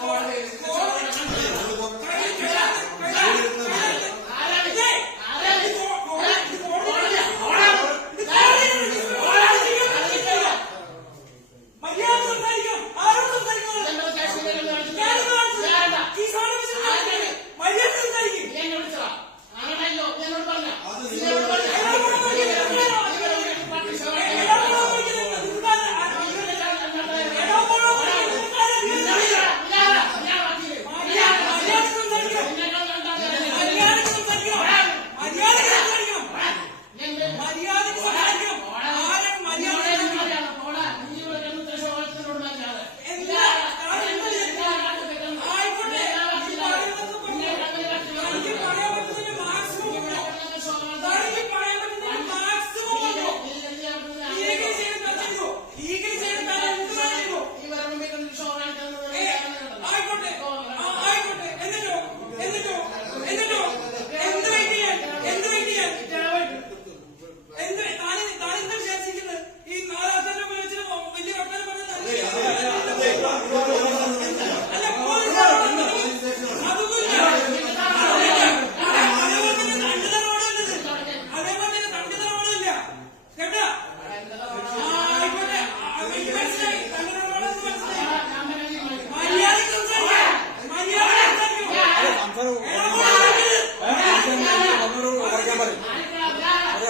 Agora eles